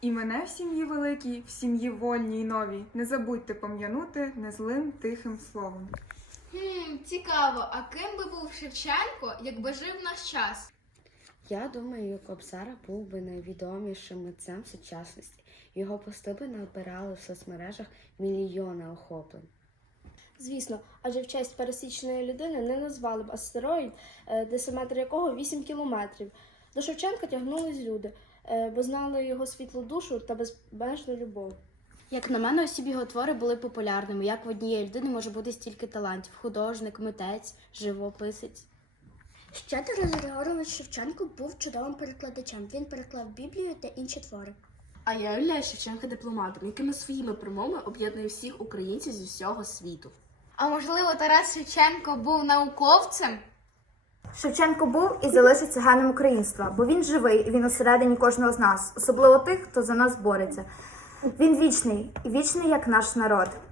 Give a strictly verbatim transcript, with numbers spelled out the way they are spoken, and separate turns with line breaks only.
І мене в сім'ї великій, в сім'ї вольній й новій, не забудьте пом'янути незлим тихим словом.
Хм, цікаво, а ким би був Шевченко, якби жив наш час?
Я думаю, Кобзара був би найвідомішим митцем сучасності. Його пости би набирали в соцмережах мільйони охоплень.
Звісно, адже в честь пересічної людини не назвали б астероїд, е, десиметр якого вісім кілометрів. До Шевченка тягнулись люди, е, бо знали його світлу душу та безмежну любов.
Як на мене, усі б його твори були популярними. Як в однієї людини може бути стільки талантів? Художник, митець, живописець.
Ще Тарас Григорович Шевченко був чудовим перекладачем. Він переклав Біблію та інші твори.
А я уявляю Шевченка дипломатом, якими своїми промовами об'єднує всіх українців зі всього світу.
А можливо, Тарас Шевченко був науковцем?
Шевченко був і залишиться геном українства, бо він живий, і він усередині кожного з нас, особливо тих, хто за нас бореться. Він вічний, і вічний як наш народ.